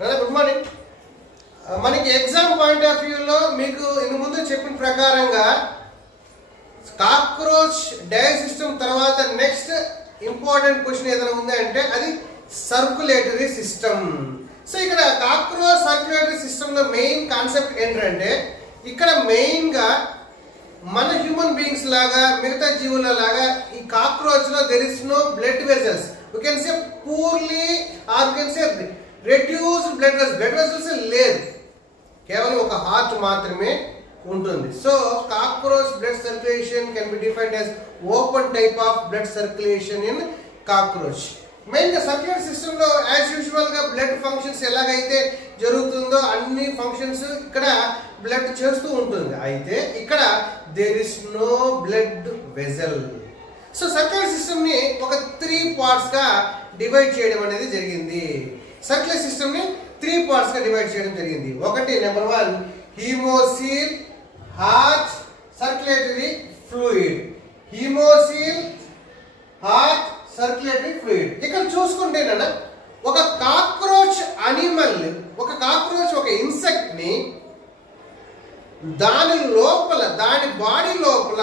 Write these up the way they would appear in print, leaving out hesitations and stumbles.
Good morning. మనకి exam point of వ్యూలో మీకు ఇంతకు ముందు చెప్పిన ప్రకారంగా కాక్రోచ్ డైజెస్ట్ సిస్టమ్ తర్వాత నెక్స్ట్ ఇంపార్టెంట్ క్వశ్చన్ ఏదైనా ఉంది అంటే అది సర్క్యులేటరీ సిస్టమ్. సో ఇక్కడ కాక్రోచ్ సర్క్యులేటరీ సిస్టమ్ లో మెయిన్ కాన్సెప్ట్ ఏంటంటే ఇక్కడ మెయిన్ గా మన హ్యూమన్ బీయింగ్స్ లాగా మిగతా జీవుల లాగా ఈ కాక్రోచ్ లో there is no blood vessels. You can say poorly or you can say reduced blood vessels లేదు, కేవలం ఒక హార్ట్ మాత్రమే ఉంటుంది. So cockroach blood circulation can be defined as open type of blood circulation in cockroach. Main గా circulatory system లో as usual గా blood functions ఎలాగైతే జరుగుతుందో అన్ని ఫంక్షన్స్ ఇక్కడ బ్లడ్ చేస్తూ ఉంటుంది. అయితే ఇక్కడ there is no blood vessel. So circulatory system ని ఒక 3 పార్ట్స్ గా డివైడ్ చేయడం అనేది జరిగింది. సర్క్యులేటరీ సిస్టమ్ ని 3 పార్ట్స్ గా డివైడ్ చేయడం జరిగింది. ఒకటి number 1 haemocoel, heart, circulatory fluid. Haemocoel, heart, circulatory fluid. ఇక్కడ చూసుకుంటేనా ఒక కాక్రోచ్ అనిమల్, ఒక కాక్రోచ్ ఒక ఇన్సెక్ట్ ని దాని లోపల దాని బాడీ లోపల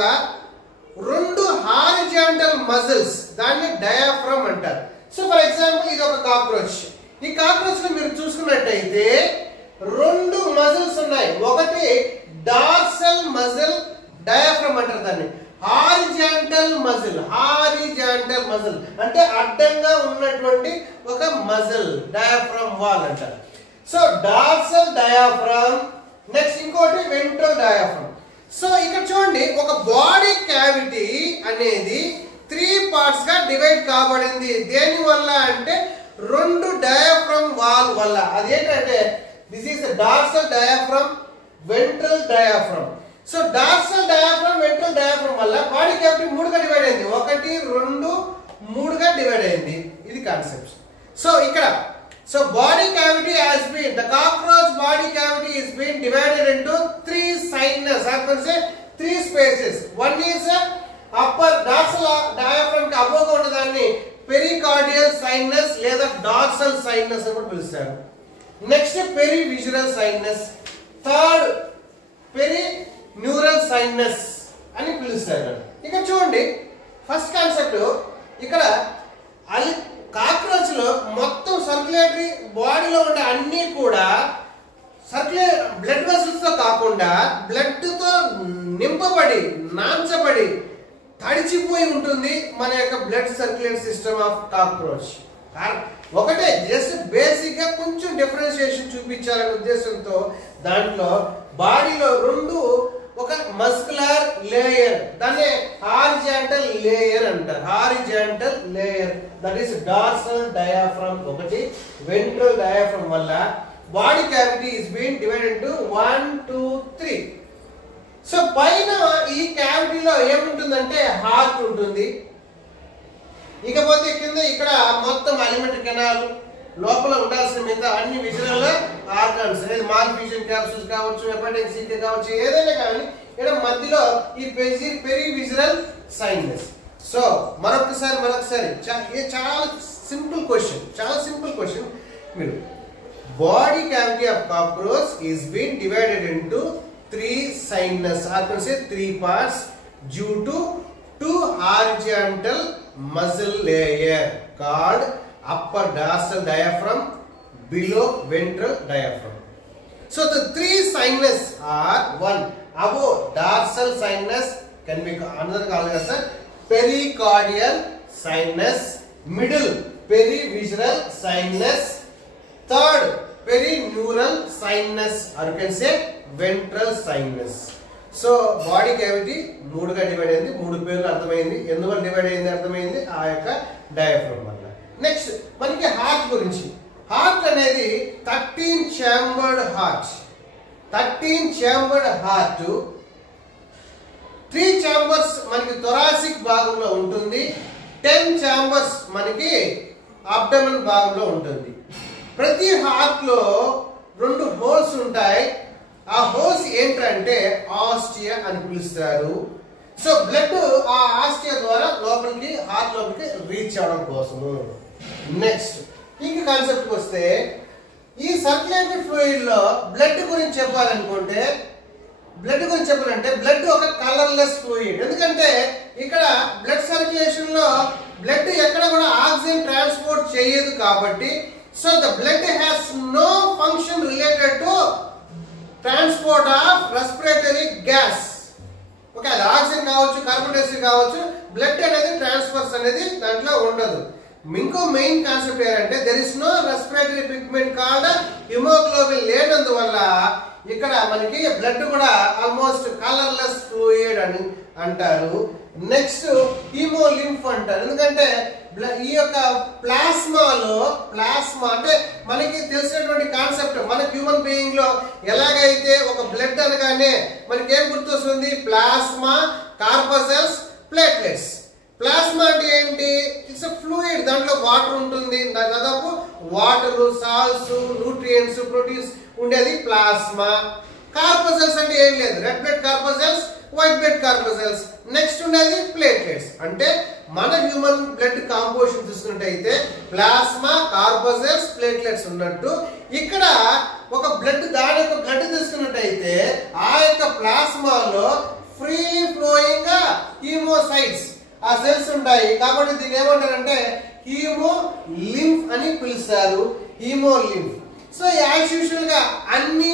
2 హారిజాంటల్ మజిల్స్, దాన్ని డయాఫ్రమ్ అంటారు. సో ఫర్ ఎగ్జాంపుల్ ఇది ఒక కాక్రోచ్. ఈ కాక్రోచ్ లో మీరు చూసుకున్నట్టయితే 2 మజిల్స్ ఉన్నాయి. ఒకటి డార్సల్ మజిల్, డయాఫ్రమ్ అంటారు దాన్ని. హారిజాంటల్ మజిల్, హారిజాంటల్ మజిల్ అంటే అడ్డంగా ఉన్నటువంటి ఒక మజిల్, డయాఫ్రమ్ వాల్ అంటారు. సో డార్సల్ డయాఫ్రమ్, నెక్స్ట్ ఇంకోటి వెంట్రల్ డయాఫ్రమ్. సో ఇక్కడ చూడండి ఒక బాడీ క్యావిటీ అనేది 3 పార్ట్స్ గా డివైడ్ కాబడింది. దేని వల్ల అంటే 2 డయాఫ్రమ్ వాల్ వల్ల. అదేంటంటే this is dorsal diaphragm, ventral diaphragm. So dorsal diaphragm, ventral diaphragm వల్ల బాడీ క్యావిటీ 3 గా డివైడ్ అయింది. 1, 2, 3 గా డివైడ్ అయింది. ఇది కాన్సెప్ట్. సో ఇక్కడ so body cavity has been, the cockroach body cavity is being divided into 3 sinus, I can say 3 spaces. One is upper dorsal diaphragm కి above గా ఉన్నదాన్ని pericardial sinus లేదా dorsal sinus అని కూడా పిలుస్తారు. Next perivisceral sinus, third perineural sinus అని పిలుస్తారు. ఇక్కడ చూడండి ఫస్ట్ కాన్సెప్ట్, ఇక్కడ కాక్రోచ్ లో మొత్తం సర్క్యులేటరీ బాడీలో ఉండే అన్ని కూడా బ్లడ్ వెసల్స్ తో కాకుండా బ్లడ్ తో నింపబడి, నాంచబడి, తడిచిపోయి ఉంటుంది మన యొక్క blood circulatory system of cockroach. ఒకటే జస్ట్ బేసిక్ గా కొంచెం డిఫరెన్షియేషన్ చూపించాలనే ఉద్దేశంతో దాంట్లో బాడీలో 2 ఒక మస్కులర్ లేయర్, దాన్ని హారిజాంటల్ లేయర్ అంటారు. Horizontal layer that is dorsal diaphragm. ఒకటి వెంట్రల్ డయాఫ్రమ్ వల్ల body cavity is being divided into 1, 2, 3. So పైన ఈ క్యావిటీలో ఏముంటుందంటే హార్ట్ ఉంటుంది. ఇకపోతే కింద ఇక్కడ మొత్తం అలిమెంటరీ కెనాల్, లోపల ఉండాల్సిన మిగతా అన్ని విజువల్ ఆర్గాన్స్, మాల్ఫిషన్ క్యాప్సూల్స్ కావచ్చు, హెపటైటిస్ సి కావచ్చు, ఏదైనా కానీ ఇక్కడ మధ్యలో ఈ పెరివిజరల్ సైనస్. సో మరొకసారి చాలా సింపుల్ క్వశ్చన్. మీరు body cavity of cockroach is been divided into 3 sinus, or can say 3 parts due to 2 horizontal muscle layer called upper dorsal diaphragm, below ventral diaphragm. So the 3 sinus are 1 above dorsal sinus can be another called as a pericardial sinus, middle perivisceral sinus, third perineural sinus, or you can say ventral sinus. So body cavity 3 గా divide అయింది. 3 పేర్లు అర్థమైంది. ఎందువల్ల divide అయింది అర్థమైంది, ఆ యొక్క diaphragm వల్ల. నెక్స్ట్ మనకి హార్ట్ గురించి. హార్ట్ అనేది 13 chambered heart. 13 chambered heart, 3 chambers మనకి థొరాసిక్ భాగంలో ఉంటుంది, 10 chambers మనకి అబ్డమన్ భాగంలో ఉంటుంది. ప్రతి హార్ట్ లో 2 హోల్స్ ఉంటాయి. ఆ హోల్స్ ఏంటంటే ఆస్టియా అని పిలుస్తారు. సో బ్లడ్ ఆ ఆస్టియా ద్వారా లోపలికి, హార్ట్ లోపలికి రీచ్ అవడం కోసము. నెక్స్ట్ ఇంక కాన్సెప్ట్ వస్తే ఈ సర్క్యులేటరీ ఫ్లూయిడ్ లో బ్లడ్ గురించి చెప్పాలంటే బ్లడ్ ఒక కలర్లెస్ ఫ్లూయిడ్. ఎందుకంటే ఇక్కడ బ్లడ్ సర్క్యులేషన్ లో బ్లడ్ ఎక్కడ కూడా ఆక్సిజన్ ట్రాన్స్పోర్ట్ చేయదు కాబట్టి, so the blood has no function related to transport of respiratory gas. Okay, అది ఆక్సిజన్ కావచ్చు, కార్బన్ డైఆక్సైడ్ కావచ్చు, బ్లడ్ అనేది ట్రాన్స్ఫర్స్ అనేది దాంట్లో ఉండదు. ఇంకో మెయిన్ కాన్సెప్ట్ ఏంటంటే there is no respiratory pigment called haemoglobin లేనందువల్ల ఇక్కడ మనకి బ్లడ్ కూడా ఆల్మోస్ట్ కలర్లెస్ ఫ్లూయిడ్ అని అంటారు. నెక్స్ట్ హీమోలింఫ్ అంటారు. ఎందుకంటే ఈ యొక్క ప్లాస్మా అంటే మనకి తెలిసినటువంటి కాన్సెప్ట్, మన హ్యూమన్ బీయింగ్ లో ఎలాగైతే ఒక బ్లడ్ అనగానే మనకి ఏం గుర్తొస్తుంది? Plasma, corpuscles, platelets. ప్లాస్మా అంటే ఏంటి? ఇట్స్ ఫ్లూయిడ్, దాంట్లో వాటర్ ఉంటుంది, దాదాపు వాటర్, సాల్ట్స్, న్యూట్రియంట్స్, ప్రోటీన్స్ ఉండేది ప్లాస్మా. కార్పసెల్స్ అంటే ఏం లేదు, red blood corpuscles, white blood corpuscles. Next ఉండేది ప్లేట్లెట్స్. అంటే మన హ్యూమన్ బ్లడ్ కాంపోజిషన్ చూసుకున్నట్టయితే ప్లాస్మా, కార్పసెల్స్, ప్లేట్లెట్స్ ఉన్నట్టు ఇక్కడ ఒక బ్లడ్, దాని యొక్క బ్లడ్ తీసుకున్నట్టయితే ఆ యొక్క ప్లాస్మాలో ఫ్రీలీ ఫ్లోయింగ్ హీమోసైట్స్, ఆ సెల్స్ ఉంటాయి. కాబట్టి దీన్ని ఏమంటారంటే హీమోలింఫ్ అని పిలుస్తారు, హీమోలింఫ్. సో యాజ్ యూజువల్ గా అన్ని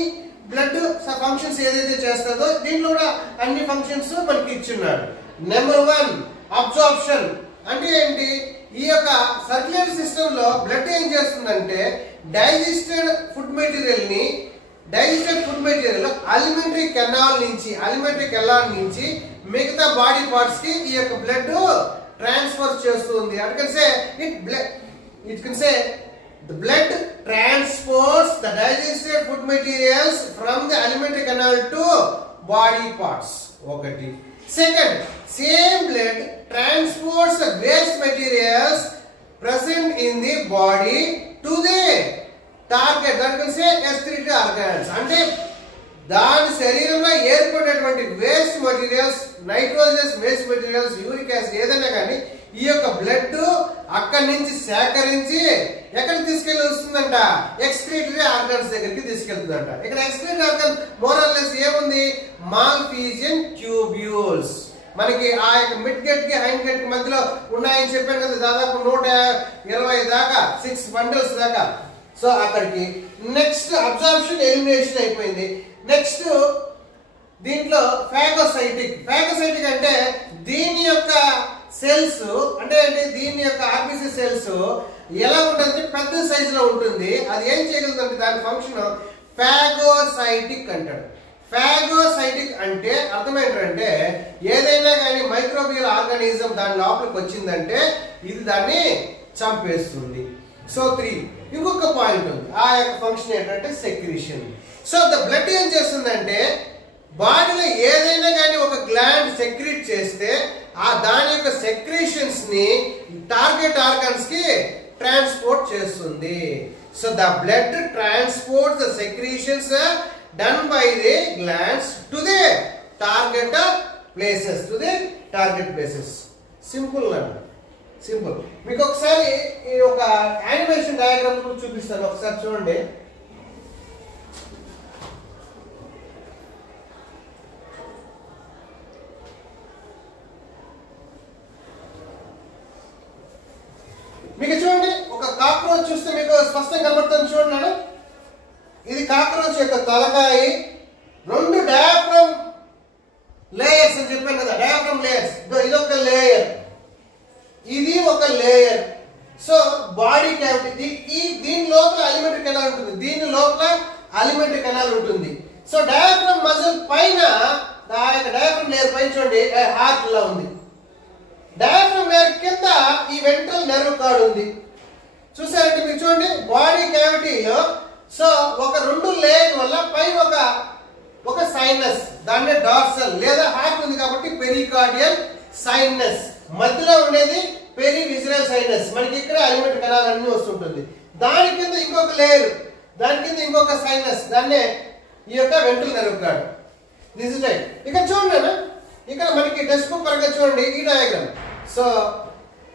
బ్లడ్ ఫంక్షన్స్ ఏదైతే చేస్తుందో దీంట్లో కూడా అన్ని ఫంక్షన్స్ మనకి ఇచ్చున్నాడు. Number 1 absorption. అంటే ఏంటి? ఈ యొక్క సర్క్యులేటరీ సిస్టమ్ లో బ్లడ్ ఏం చేస్తుందంటే digested food material alimentary canal నుంచి మిగతా బాడీ పార్ట్స్ కి ఈ యొక్క బ్లడ్ ట్రాన్స్ఫర్ చేస్తుంది. It can say the blood transports the digested food materials from the alimentary canal to body parts. ఒకటి. Second, same blood transports the waste materials present in the body to the target, that can say excretory organs. అంటే దాని శరీరంలో ఏర్పడేటువంటి waste materials, nitrogenous waste materials, uric acid ఏదైనా కానీ ఈ యొక్క blood అక్కడి నుంచి సేకరించి ఎక్కడికి తీసుకెళ్ళి వస్తుందంట? ఎక్స్క్రీటరీ ఆర్గన్స్ దగ్గరికి తీసుకెళ్తుందంట. ఇక్కడ ఎక్స్క్రీటరీ ఆర్గన్ మోరల్లెస్ ఏముంది? Malpighian tubules. మనకి ఆ యొక్క మిడ్ గెట్ కి హైండ్ గెట్ కి మధ్యలో ఉన్నాయని చెప్పాను కదా, దాదాపు 120 దాకా, 6 బండిల్స్ దాకా. సో అక్కడికి నెక్స్ట్ అబ్జార్ప్షన్, ఎలిమినేషన్ అయిపోయింది. నెక్స్ట్ దీంట్లో ఫాగోసైటిక్ అంటే దీని యొక్క సెల్స్, అంటే దీని యొక్క ఆర్బిసి సెల్స్ ఎలా ఉంటుంది? పెద్ద సైజ్ లో ఉంటుంది. అది ఏం చేయగలుగుతుంది? దాని ఫంక్షన్ ఫాగోసైటిక్ అంటాడు. ఫాగోసైటిక్ అంటే అర్థం ఏంటంటే ఏదైనా కానీ మైక్రోబియల్ ఆర్గానిజం దాని లోపలికి వచ్చిందంటే ఇది దాన్ని చంపేస్తుంది. సో 3 ఇంకొక పాయింట్ ఉంది. ఆ యొక్క ఫంక్షన్ ఏంటంటే సెక్రీషన్. సో ద బ్లడ్ ఏం చేస్తుందంటే బాడీలో ఏదైనా కానీ ఒక గ్లాండ్ సెక్రీట్ చేస్తే ఆ దాని యొక్క సెక్రీషన్స్ ని టార్గెట్ ఆర్గన్స్ కి ట్రాన్స్పోర్ట్ చేస్తుంది. So the blood transport the secretions done by the glands to the target places. Simple అండి, సింపుల్. మీకు ఒకసారి ఈ ఒక యానిమేషన్ డయాగ్రామ్ చూపిస్తాను, ఒకసారి చూడండి. మీకు చూడండి, ఒక కాక్రోచ్ చూస్తే మీకు స్పష్టంగా కనబడుతుంది. చూడండి, ఇది కాక్రోచ్ యొక్క తలకాయ. 2 డయాఫ్రమ్ లేయర్స్ అని చెప్పాను కదా, డయాఫ్రమ్ లేయర్స్. ఇది ఒక లేయర్, ఇది ఒక లేయర్. సో బాడీ క్యావిటీ, దీని లోపల అలిమెంటరీ కెనాల్ ఉంటుంది, దీని లోపల అలిమెంటరీ కెనాల్ ఉంటుంది. సో డయాఫ్రమ్ మజిల్ పైన, ఆ యొక్క డయాఫ్రమ్ లేయర్ పైన చూడండి హార్ట్ లా ఉంది. డయాఫ్రమ్ లేయర్ కింద ఈ వెంట్రల్ నెర్వ్ కార్డ్ ఉంది. చూసారంటే మీరు చూడండి బాడీ క్యావిటీలో. సో ఒక 2 లేయర్ వల్ల పైన ఒక సైనస్, దాన్నే డార్సల్ లేదా హార్ట్ ఉంది కాబట్టి పెరికార్డియల్ సైనస్, మధ్యలో ఉండేది పెరివిజరల్ సైనస్. మనకి ఇక్కడ అలిమెంటరీ కెనాల్ అన్ని వస్తుంటుంది. దాని కింద ఇంకొక లేయర్, దాని కింద ఇంకొక సైనస్, దాన్నే ఈ యొక్క ventral nerve card. This is right. ఇక్కడ చూడండి, ఇక్కడ మనకి టెక్స్ట్ బుక్ పరంగా చూడండి ఈ డయాగ్రామ్. సో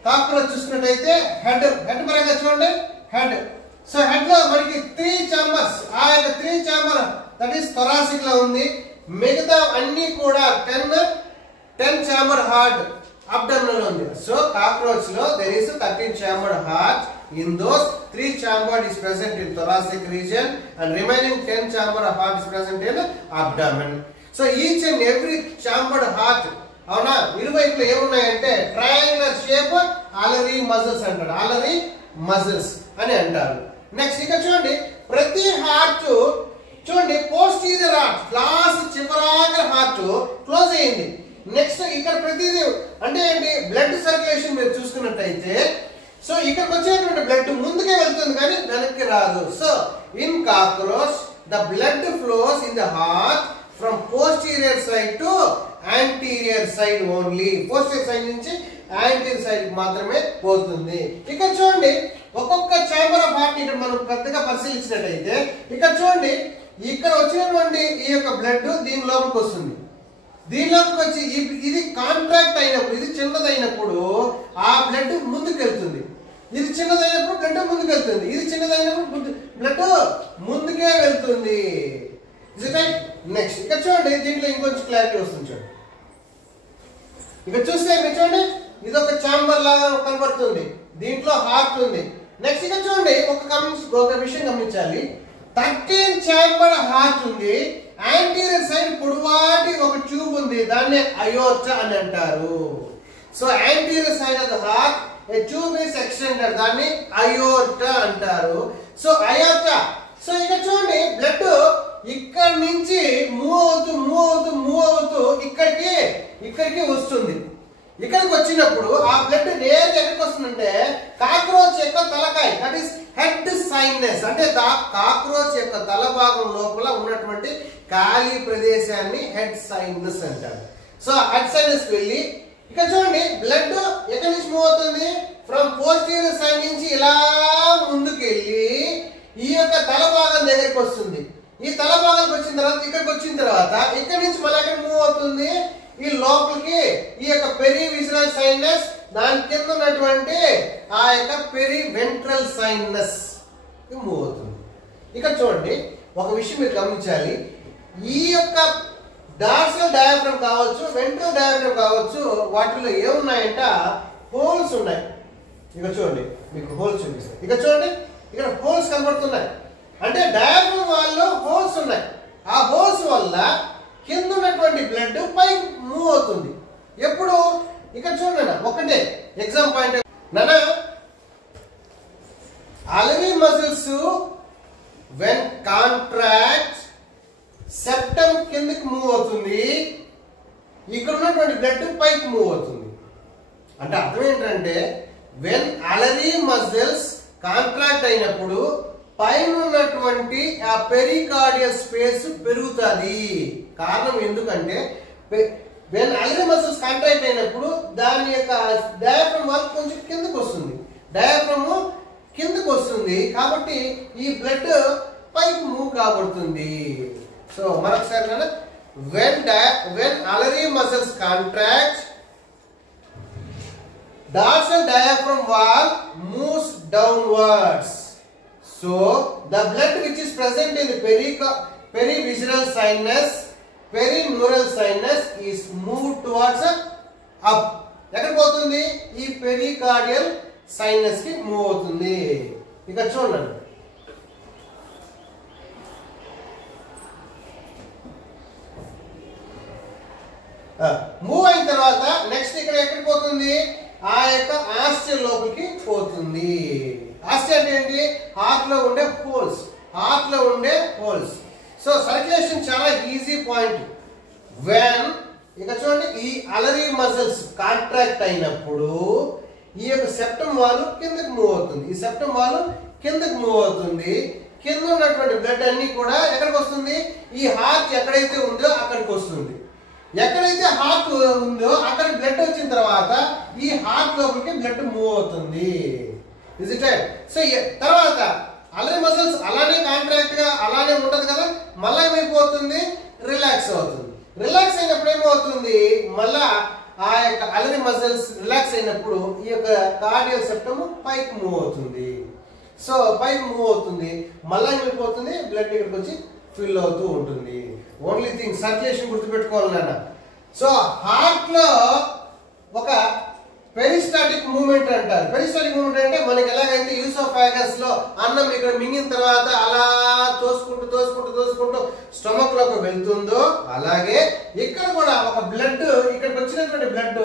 కాక్రోచ్ చూసుకున్నట్టయితే హెడ్ పరంగా చూడండి, హెడ్. సో హెడ్ లో మనకి 3 chambers, chamber that is thoracic లో ఉంది. మిగతా అన్ని కూడా 10 ఛాంబర్ హార్ట్ అబ్డామినల్ ఉంది. సో కాక్రోచ్ లో there is a 13 chambered heart. In those 3 chambered is present in thoracic region and remaining 10 chambered heart is present in abdomen. So each and every chambered heart అవునా ఇరువైపులో ఏమున్నాయంటే triangular shape ఆలరీ muscles అంటారు. ఆలరీ muscles అని అంటారు. Next ఇక్కడ చూడండి ప్రతి heart చూడండి posterior heart last చివరాగర heart close అయ్యింది. నెక్స్ట్ ఇక్కడ ప్రతిదీ అంటే ఏంటి బ్లడ్ సర్క్యులేషన్ మీరు చూసుకున్నట్టయితే సో ఇక్కడికి వచ్చేటువంటి బ్లడ్ ముందుకే వెళ్తుంది కానీ వెనక్కి రాదు. So in cockroach the blood flows in the heart from posterior side to anterior side only. Posterior side నుంచి యాంటీరియర్ సైడ్ మాత్రమే పోతుంది. ఇక్కడ చూడండి ఒక్కొక్క ఛాంబర్ ఆఫ్ హార్ట్ ఇక్కడ మనం పెద్దగా పరిశీలించినట్టయితే ఇక్కడ చూడండి ఇక్కడ వచ్చినటువంటి ఈ యొక్క బ్లడ్ దీని లోపలికి వస్తుంది. దీనిలోకి వచ్చి ఇది కాంట్రాక్ట్ అయినప్పుడు ఇది చిన్నదైనప్పుడు ఆ బ్లడ్ ముందుకు వెళ్తుంది. ఇది చిన్నదైనప్పుడు బ్లడ్ ముందుకు వెళ్తుంది. ఇది చిన్నదైనప్పుడు బ్లడ్ ముందుకే వెళ్తుంది. నెక్స్ట్ ఇక్కడ చూడండి దీంట్లో ఇంకొంచెం క్లారిటీ వస్తుంది. చూడండి ఇక్కడ చూస్తే మీరు చూడండి ఇది ఒక ఛాంబర్ లాగా కనబడుతుంది. దీంట్లో హార్ట్ ఉంది. నెక్స్ట్ ఇక్కడ చూడండి ఒక విషయం గమనించాలి. 13 ఛాంబర్ హార్ట్ ఉంది. యాంటీరియర్ సైడ్ పొడవాటి ఒక ట్యూబ్ ఉంది. దాన్ని అయోర్టా అని అంటారు. So anterior side of the heart A tube is extended. దాన్ని అయోర్టా అంటారు. So aorta. సో ఇక్కడ చూడండి బ్లడ్ ఇక్కడ నుంచి మూవ్ అవుతూ ఇక్కడికి వస్తుంది. ఇక్కడికి వచ్చినప్పుడు ఆ బ్లడ్ నేరుగా ఎక్కడికి వస్తుందంటే కాక్రోచ్ యొక్క తలకాయ దట్ ఈస్ హెడ్ సైనస్ అంటే కాక్రోచ్ యొక్క తల భాగం లోపల ఉన్నటువంటి ఖాళీ ప్రదేశాన్ని హెడ్ సైనస్ అంటారు. సో హెడ్ సైనస్ వెళ్ళి ఇక్కడ చూడండి బ్లడ్ ఎక్కడి నుంచి మూవ్ అవుతుంది ఫ్రమ్ పోస్టీరియర్ సైడ్ నుంచి ఇలా ముందుకు వెళ్ళి ఈ యొక్క తల భాగం దగ్గరికి వస్తుంది. ఈ తల భాగానికి వచ్చిన తర్వాత ఇక్కడికి వచ్చిన తర్వాత ఇక్కడ నుంచి మళ్ళీ ఎక్కడ మూవ్ అవుతుంది ఈ లోపలికి ఈ యొక్క పెరి విజరల్ సైనస్ దాని కింద ఉన్నటువంటి ఆ యొక్క పెరి వెంట్రల్ సైనస్ మూవ్ అవుతుంది. ఇక్కడ చూడండి ఒక విషయం మీరు గమనించాలి. ఈ యొక్క డార్సల్ డయాఫ్రమ్ కావచ్చు వెంట్రల్ డయాఫ్రమ్ కావచ్చు వాటిలో ఏమున్నాయంట హోల్స్ ఉన్నాయి. ఇక్కడ చూడండి మీకు హోల్స్ చూపిస్తాయి. ఇక్కడ చూడండి ఇక్కడ హోల్స్ కనబడుతున్నాయి. అంటే డయాఫ్రమ్ వాళ్ళలో హోల్స్ ఉన్నాయి. ఆ హోల్స్ వల్ల కింద ఉన్నటువంటి బ్లడ్ పైకి మూవ్ అవుతుంది. ఎప్పుడు ఇక్కడ చూడండి ఒకటే ఎగ్జామ్ పాయింట్ నాన్న ఆలరీ మజిల్స్ వెన్ కాంట్రాక్ట్ సెప్టమ్ కిందకి మూవ్ అవుతుంది. ఇక్కడ ఉన్నటువంటి బ్లడ్ పైకి మూవ్ అవుతుంది. అంటే అర్థం ఏంటంటే వెన్ ఆలరీ మజిల్స్ కాంట్రాక్ట్ అయినప్పుడు పైన ఉన్నటువంటి ఆ పెరికార్డియల్ స్పేస్ పెరుగుతుంది. కారణం ఎందుకంటే వెన్ ఆలరీ మజిల్స్ కాంట్రాక్ట్ అయినప్పుడు దాని యొక్క డయాఫ్రమ్ వర్క్ కొంచెం కిందకు వస్తుంది. డయాఫ్రమ్ కిందకు వస్తుంది కాబట్టి ఈ బ్లడ్ పైకి మూవ్ కాబడుతుంది. సో మరొకసారి when alary muscles contract dorsal diaphragm wall moves downwards. So the blood which is present in the perivisceral sinus, perineural sinus is moved towards up. ఎక్కడ పోతుంది ఈ పెరికార్డియల్ సైనస్ కి మూవ్ అవుతుంది. ఇక చూడండి మూవ్ అయిన తర్వాత నెక్స్ట్ ఇక్కడ ఎక్కడికి పోతుంది ఆ యొక్క ఆస్టియల్ లోపలికి పోతుంది. ఆస్టియల్ అంటే ఏంటి హార్ట్ లో ఉండే హోల్స్. హార్ట్ లో ఉండే హోల్స్. సో సర్క్యులేషన్ చాలా ఈజీ పాయింట్. వెన్ ఇక చూడండి ఈ ఆలరీ మజిల్స్ కాంట్రాక్ట్ అయినప్పుడు ఈ యొక్క సెప్టమ్ వాల్ కిందకి మూవ్ అవుతుంది. ఈ సెప్టమ్ వాల్ కిందకి మూవ్ అవుతుంది. కింద ఉన్నటువంటి బ్లడ్ అన్ని కూడా ఎక్కడికి వస్తుంది ఈ హార్ట్ ఎక్కడైతే ఉందో అక్కడికి వస్తుంది. ఎక్కడైతే హార్ట్ ఉందో అక్కడ బ్లడ్ వచ్చిన తర్వాత ఈ హార్ట్ లోపలికి బ్లడ్ మూవ్ అవుతుంది. Is it right? సో తర్వాత ఆలరీ మజిల్స్ అలానే కాంట్రాక్ట్ గా అలానే ఉంటది కదా, మళ్ళీ ఏమైపోతుంది రిలాక్స్ అవుతుంది. రిలాక్స్ అయినప్పుడు ఏమవుతుంది మళ్ళా ఆ యొక్క ఆలరీ మజిల్స్ రిలాక్స్ అయినప్పుడు ఈ యొక్క కార్డియల్ సెప్టమ్ పైకి మూవ్ అవుతుంది. సో పైకి మూవ్ అవుతుంది మళ్ళీ ఏమైపోతుంది బ్లడ్ ఇక్కడికి వచ్చి ఫిల్ అవుతూ ఉంటుంది. ఓన్లీ థింగ్ సర్క్యులేషన్ గుర్తుపెట్టుకోవాలి నాన్న. సో హార్ట్ లో ఒక పెరిస్టాటిక్ మూవ్మెంట్ అంటారు. పెరిస్టాటిక్ మూవ్మెంట్ అంటే మనకి ఎలాగైతే యూసోఫాగస్ లో అన్నం ఇక్కడ మింగిన తర్వాత అలా తోసుకుంటూ తోసుకుంటూ తోసుకుంటూ స్టమక్ లోకి వెళ్తుందో అలాగే ఇక్కడ కూడా ఒక బ్లడ్ ఇక్కడికి వచ్చినటువంటి బ్లడ్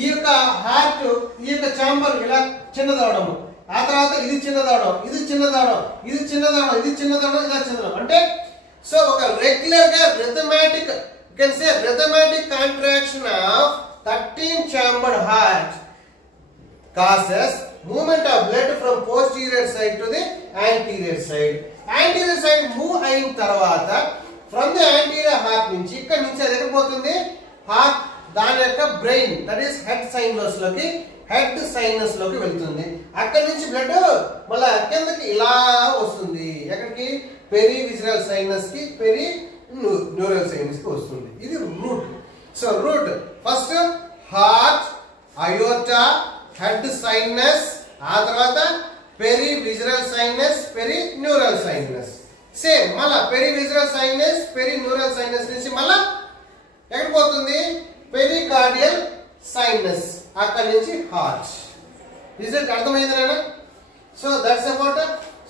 ఈ యొక్క హార్ట్ ఈ యొక్క చాంబర్ ఇలా చిన్నదవడము, ఆ తర్వాత ఇది చిన్నదవడం, ఇది చిన్నదవడం, ఇది చిన్నదవడం, ఇది చిన్నదవడం, ఇలా చిన్నదవడం. అంటే సో ఒక రెగ్యులర్ గా rhythmatic, you can say rhythmatic contraction of 13 chambered heart causes movement of blood from posterior side to the anterior side. Anterior side move అయిన తర్వాత from the anterior heart నుంచి ఇక్కడ నుంచి అది ఎక్కడికి పోతుంది, హార్ట్ దాని యొక్క brain that is head sinus లోకి వెళ్తుంది. అక్కడ నుంచి బ్లడ్ మళ్ళా కిందకి ఇలా వస్తుంది. ఎక్కడికి, పెరి విజరల్ సైనస్ కి, పెరి న్యూరల్ సైనస్ కి వస్తుంది. ఇది route. So route first heart, aorta, head sinus, ఆ తర్వాత perivisceral sinus, perineural sinus. Same మళ్ళా perivisceral sinus, perineural sinus నుంచి మళ్ళా ఎక్కడికి పోతుంది, పెరికార్డియల్ సైనస్, అక్కడి నుంచి హార్ట్. ఇస్ ఇట్ అర్థమైందా? So that's about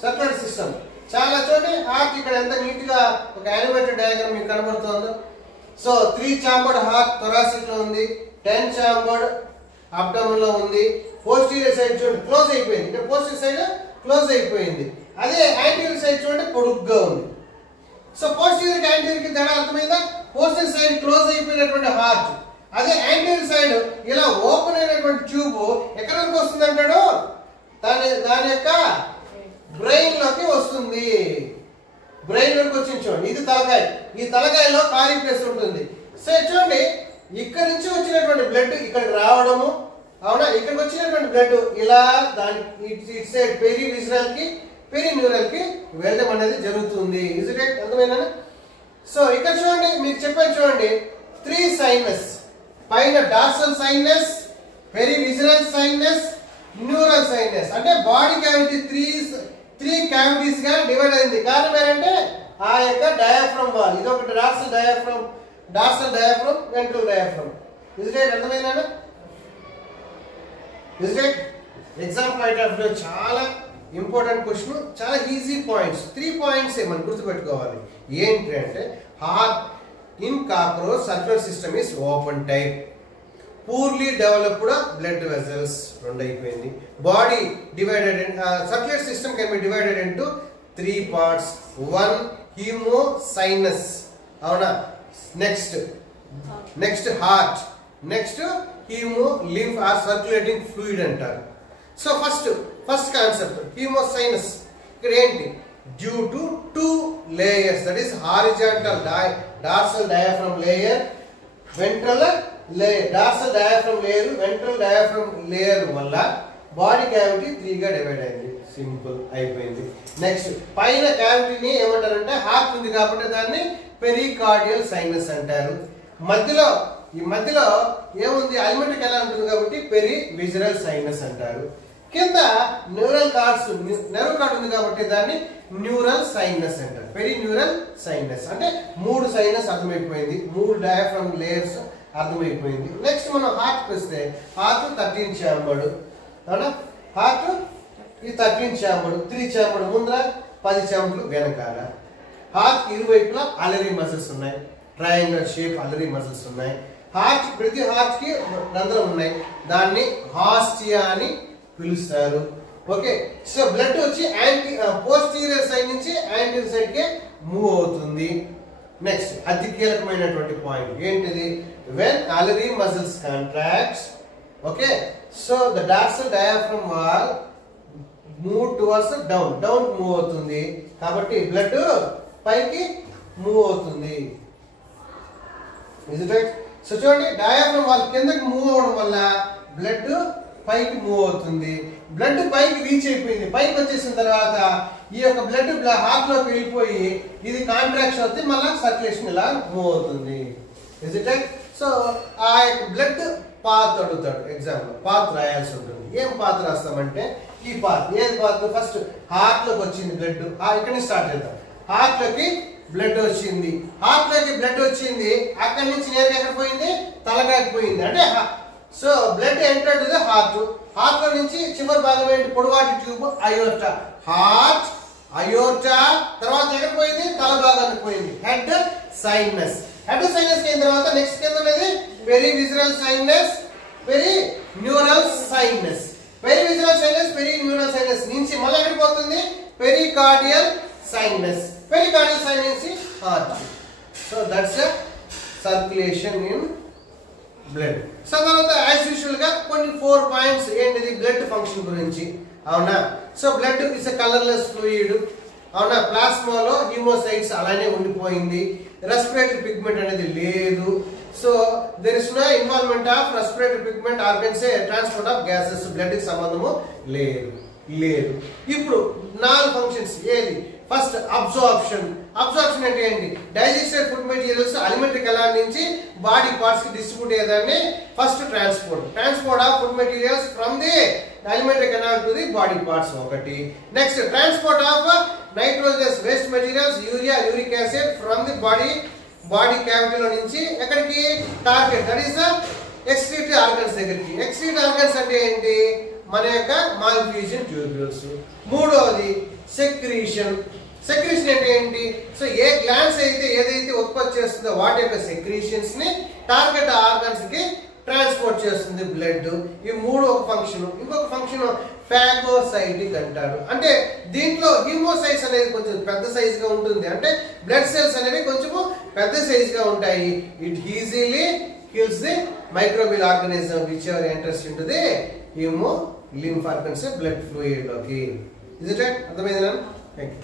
circular system. చాలా చూడండి హార్ట్ ఇక్కడ ఎంత నీట్ గా ఒక యానిమేటెడ్ డయాగ్రామ్ మీకు కనబడుతుందో. సో 3 చాంబర్డ్ హార్ట్ థొరాసిక్ లో ఉంది, 10 చాంబర్డ్ అబ్డమన్ లో ఉంది. పోస్టీరియర్ సైడ్ చూడండి క్లోజ్ అయిపోయింది, ఇక్కడ పోస్టీరియర్ సైడ్ క్లోజ్ అయిపోయింది. అదే యాంటీరియర్ సైడ్ చూడండి పొడుగ్గా ఉంది. సో పోస్టీరియర్ యాంటీరియర్ కి తేడా అర్థమైందా? పోస్టీరియర్ సైడ్ క్లోజ్ అయిపోయినటువంటి హార్ట్, అదే యాంటీరియర్ సైడ్ ఇలా ఓపెన్ అయినటువంటి ట్యూబ్ ఎక్కడ వరకు వస్తుంది అంటాడు, దాని యొక్క బ్రెయిన్ లోకి వస్తుంది. బ్రెయిన్ లోకి వచ్చింది చూడండి, ఇది తలకాయ, ఈ తలకాయలో ఖాళీ ప్లేస్ ఉంటుంది. సో చూడండి ఇక్కడ నుంచి వచ్చినటువంటి బ్లడ్ ఇక్కడికి రావడము, అవునా, ఇక్కడికి వచ్చినటువంటి బ్లడ్ ఇలా దాని ఇటు సైడ్ పెరి విజరల్ కి, పెరి న్యూరల్ కి వెళ్ళడం అనేది జరుగుతుంది. ఇజ్ ఇట్ అర్థమైనా? సో ఇక్కడ చూడండి మీకు చెప్పాను చూడండి, 3 సైనస్ పైన dorsal sinus, perivisceral sinus, neural sinus. అంటే బాడీ క్యావిటీ 3 క్యావిటీస్ గా డివైడ్ అయింది. కారణం ఏంటంటే ఆ యొక్క డయాఫ్రమ్ వాల్, ఇది ఒకటి dorsal diaphragm, ventral diaphragm. Is it అర్థమైనా? Is it exam point of view చాలా ఇంపార్టెంట్ క్వశ్చన్, చాలా ఈజీ పాయింట్స్. 3 పాయింట్స్ మనం గుర్తుపెట్టుకోవాలి. ఏంటి అంటే heart in cockroach circular system is open type, poorly developed blood vessels, 2 అయిపోయింది. Body divided, circular system can be divided into 3 parts. 1 haemosinus, అవునా, next heart, next haemolymph or circulating fluid అంటారు. So first concept haemosinus. ఇక్కడ ఏంటి, due to 2 layers, that is horizontal dorsal diaphragm layer, ventral layer, dorsal diaphragm layer, ventral diaphragm layer వల్ల body cavity 3 గా divide అయింది. Simple అయిపోయింది. Next పైన క్యావిటీని ఏమంటారంటే heart ఉంది కాబట్టి దాన్ని పెరికార్డియల్ సైనస్ అంటారు. ఈ మధ్యలో ఏముంది, అలిమెంట్కి ఎలా ఉంటుంది కాబట్టి పెరి విజరల్ సైనస్ అంటారు. కింద న్యూరల్ కార్డ్స్, నెర్వ్ కార్డ్ ఉంది కాబట్టి దాన్ని న్యూరల్ సైనస్ అంటారు. పెరి న్యూరల్ సైనస్ అంటే 3 సైనస్ అర్థమైపోయింది, 3 డయాఫ్రమ్ లేయర్స్ అర్థమైపోయింది. నెక్స్ట్ మనం హార్ట్ వస్తే హార్ట్ 13 చాంబర్డ్, అవునా, హార్ట్ ఈ 13 చాంబర్డ్, 3 చాంబర్డ్ ముందర, 10 చాంబర్లు వెనకాల. హార్ట్ ఇరువైపులా అలరీ మజిల్స్ ఉన్నాయి, ట్రయాంగులర్ షేప్ అలరీ మజిల్స్ ఉన్నాయి. హార్ట్ ప్రతి హార్ట్ కి రంధ్రం ఉన్నాయి, దాన్ని హాస్టియా అని పిలుస్తారు. ఓకే, సో బ్లడ్ వచ్చి పోస్టీరియర్ సైడ్ నుంచి యాంటీరియర్ సైడ్ కి మూవ్ అవుతుంది. నెక్స్ట్ అతి కీలకమైనటువంటి పాయింట్ ఏంటిది, when alary muscles contracts, okay, so the dorsal diaphragm wall move towards down move అవుతుంది కాబట్టి బ్లడ్ పైకి మూవ్ అవుతుంది. Is it right? సో చూడండి డయాఫ్రమ్ వాల్ కిందకి మూవ్ అవడం వల్ల బ్లడ్ పైకి మూవ్ అవుతుంది. బ్లడ్ పైకి రీచ్ అయిపోయింది, పైకి వచ్చేసిన తర్వాత ఈ యొక్క బ్లడ్ హార్ట్ లోకి వెళ్ళిపోయి ఇది కాంట్రాక్షన్ అవుతుంది, మళ్ళీ సర్క్యులేషన్ ఇలా మూవ్ అవుతుంది. Is it right? సో ఆ యొక్క బ్లడ్ పాత్ అడుగుతాడు ఎగ్జామ్ లో, పాత్ రాయాల్సి ఉంటుంది. ఏం పాత్ రాస్తామంటే ఈ పాత్, ఏది పాత్, ఫస్ట్ హార్ట్ లోకి వచ్చింది బ్లడ్, ఇక్కడ నుంచి స్టార్ట్ చేద్దాం. హార్ట్ లోకి బ్లడ్ వచ్చింది, హార్ట్ లోకి బ్లడ్ వచ్చింది, అక్కడి నుంచి నేరుగా ఎక్కడ పోయింది, తలకాయకి పోయింది. అంటే so blood entered the heart, heart లో నుంచి చివరి భాగం ఏంటి, పొడవాటి ట్యూబ్ అయోర్టా, హార్ట్ అయోర్టా, తర్వాత ఎక్కడ పోయింది, తల భాగానికి పోయింది, హెడ్ సైనస్. హెడ్ సైనస్ అయిన తర్వాత నెక్స్ట్ కింద ఉన్నది perivisceral sinus, perineural sinus. Perivisceral sinus, perineural sinus నుంచి మళ్ళీ ఎక్కడ పోతుంది, pericardial sinus. Pericardial sinus heart. So that's circulation in blood. So తర్వాత యాజ్ యూజువల్ గా కొన్ని 4 పాయింట్స్ ఏంటిది బ్లడ్ ఫంక్షన్ గురించి. అవునా, so blood is a colourless fluid. అవునా, ప్లాస్మాలో హ్యూమోసైట్స్ అలానే ఉండిపోయింది, రెస్పిరేటరీ పిగ్మెంట్ అనేది లేదు. So there is no involvement of respiratory pigment organs, transport of gases, blood కి సంబంధము లేదు. ఇప్పుడు 4 ఫంక్షన్స్. ఏది, ఫస్ట్ అబ్జార్ప్షన్. అబ్జార్ప్షన్ అంటే ఏంటి, digested food materials alimentary canal నుంచి బాడీ పార్ట్స్ కి డిస్ట్రిబ్యూట్ అయ్యేదాన్ని first transport of food materials from the alimentary canal to the body parts ఒకటి. Next transport of nitrogenous waste materials, urea, uric acid from the body క్యావిటీలో నుంచి ఎక్కడికి, target, that is excretory organs దగ్గరికి. Excretory organs అంటే ఏంటి, మన యొక్క Malpighian tubules. మూడవది సెక్రీషన్. సెక్రీషన్ అంటే ఏంటి, సో ఏ గ్లాండ్స్ అయితే ఏదైతే ఉత్పత్తి చేస్తుందో వాటి యొక్క సెక్రీషన్స్ ని టార్గెట్ ఆర్గన్స్ కి ట్రాన్స్పోర్ట్ చేస్తుంది బ్లడ్. ఈ మూడు ఒక ఫంక్షన్. ఇంకొక ఫంక్షన్ ఫాగోసైటిక్ అంటారు. అంటే దీంట్లో హ్యూమోసైట్స్ అనేది కొంచెం పెద్ద సైజ్ గా ఉంటుంది, అంటే బ్లడ్ సెల్స్ అనేవి కొంచెము పెద్ద సైజ్ గా ఉంటాయి. It easily kills the microbial organism which are enters into the haemolymph organs blood fluid లోకి. Is it right? అర్థమైందా? థాంక్యూ.